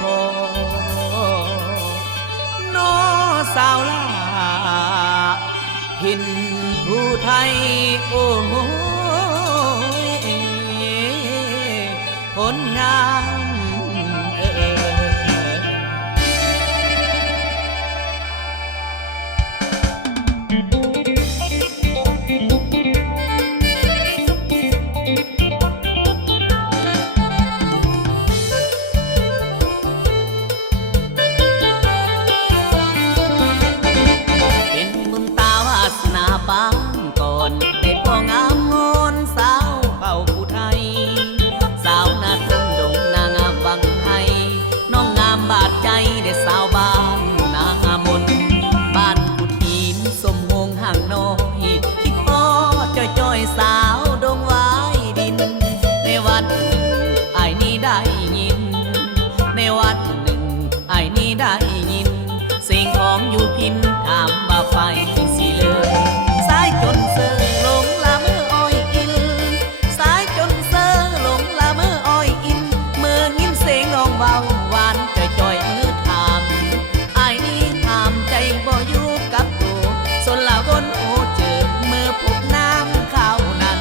พอน้อสาวลาหินผู้ไทยโอ้ยผลงามปางก่อนได้พ่องามงอนสาวเป่าผู้ไทยสาวนาทุ่งดงนางามบังไห้น้องงามบาดใจได้สาวบ้านนามนบ้านผู้ทีมสมหงห่างน้อยคิดพ่อจ้อยสาวดงไว้ดินในวันหนึ่งไอ้นี้ได้ยินในวันหนึ่งไอ้นี้ได้ยินเสียงของอยู่พินถามว่าไฟสิเลยสายจนเสือหลงละเมื่ออ้อยอินสายจนเสือหลงละเมื่ออ้อยอินเมื่อยินเสียงน้องเบาหวานจ่อยมือถามไอ้นี่ถามใจบ่อยู่กับตัวสนละวนโอเจอเมื่อพบน้ำข้าวนั้น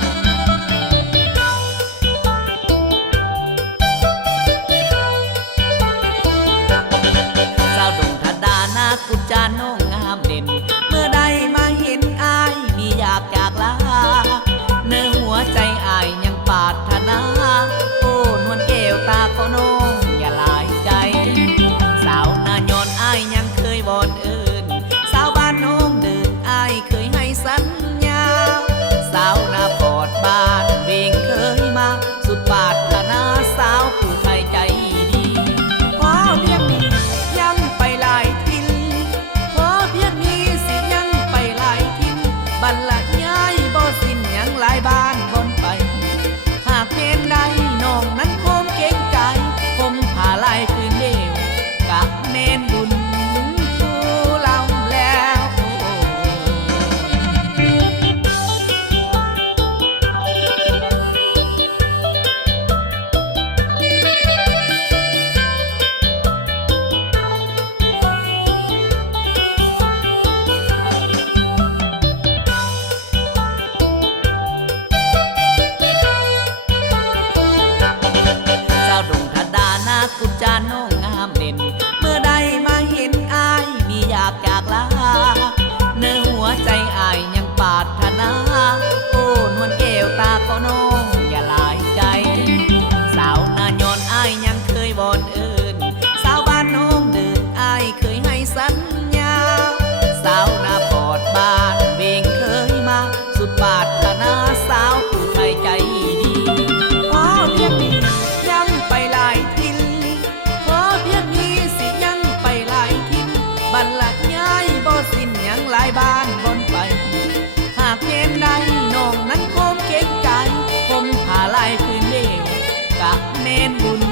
สาวดงทัดดานากุจาน้องงามเด่นเมื่อได้มาเห็นอายมีอยากจากลาเนื้อหัวใจอายยังปรารถนาโอ้นวลแก้วตาขอน้องอย่าลายใจสาวนายอนอายยังเคยวอนเอิญสาวบ้านน้องเดินอายเคยให้สัญญาสาวนาปอดบ้านเวงเคยมาสุดปรารถนาสาวผู้ไทยใจดีขอเพียงนี้ยังไปหลายทินขอเพียงนี้สิยังไปหลายทินบัลละย้ายบ่สิ้นยังหลายบ้านบนไปหากเพนใดน้องนั้นโคมเก่งใจผมผ่าลายคืนเดียวกับเมนบุญผู้ลำแล้วกุจาน้องงามเด่นเมื่อได้มาเห็นอายมีอยากจากลาเนื้อหัวใจอายยังปรารถนาโอ้นวลแก้วตาขอน้องอย่าลายใจสาวนายอนอายยังเคยวอนเอิญสาวบ้านน้องเดินอายเคยให้สัญญาสาวนาปอดบ้านเวงเคยมาสุดปรารถนาสาวผู้ไทยใจดีขอเพียงนี้ยังไปหลายทินขอเพียงนี้สิยังไปหลายทินบัลลัดย้ายบ่สิ้นยังหลายบ้านบนไปหากเพนใดน้องนั้นโคมเก่งใจผมผ่าลายคืนเดียวกับเมนบุญ